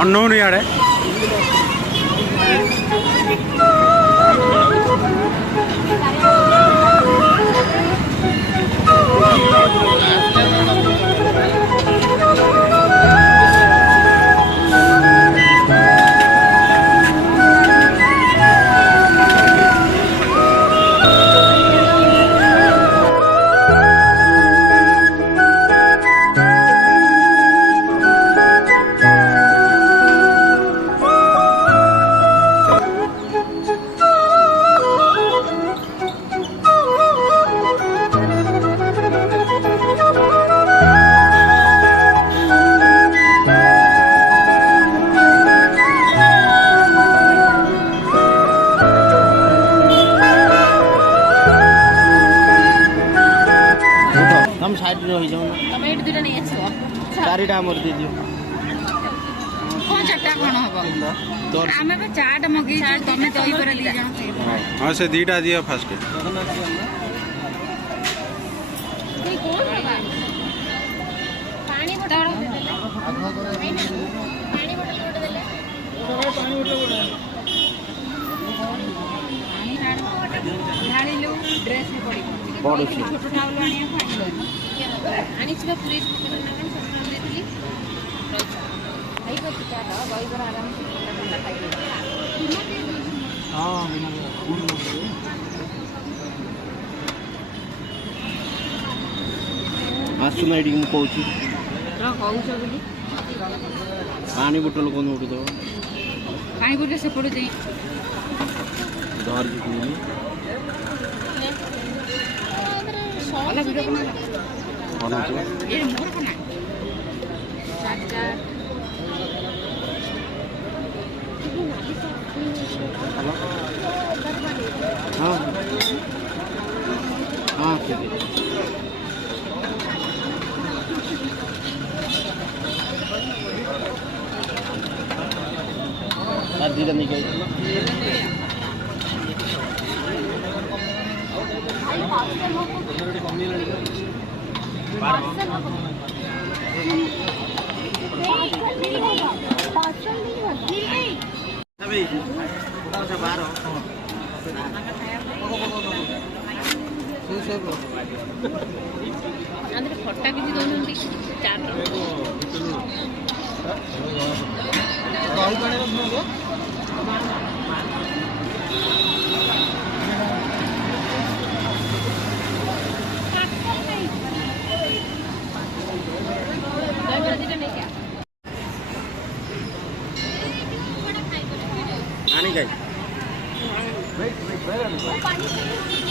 ଅନଉନି ଆଡ଼େ तुम साइड रही जाओ तमे एट दुटा नहीं आछो चारिटा मोर दे दियो कोन चट्टा कोन हबो आमे बे चाट मगी छु तमे दही पर ले जाओ हाँ से दीटा दिया फास्ट नहीं कोन हबा पानी बोतल दे देले पानी बोतल गोटे देले पानी बोतल ढाली लो ड्रेस में पड़ी बड़ो छोटो टावल आनिया फाटलो आनी छिबा फ्रिज में देतली आई को चाट दही पर आराम से ठंडा खाई हां आसु ना एडी मु कहूची र कहूछ बोली पानी बोतल कोन उठी दो पानी बोतल से पड़ जाई धर जी वाला वीडियो बना बना छ ये मोर बना चाट चाट हां हां ठीक है यार दीदा निकल अंदर खट्टा भी दौनती चाट आनी गई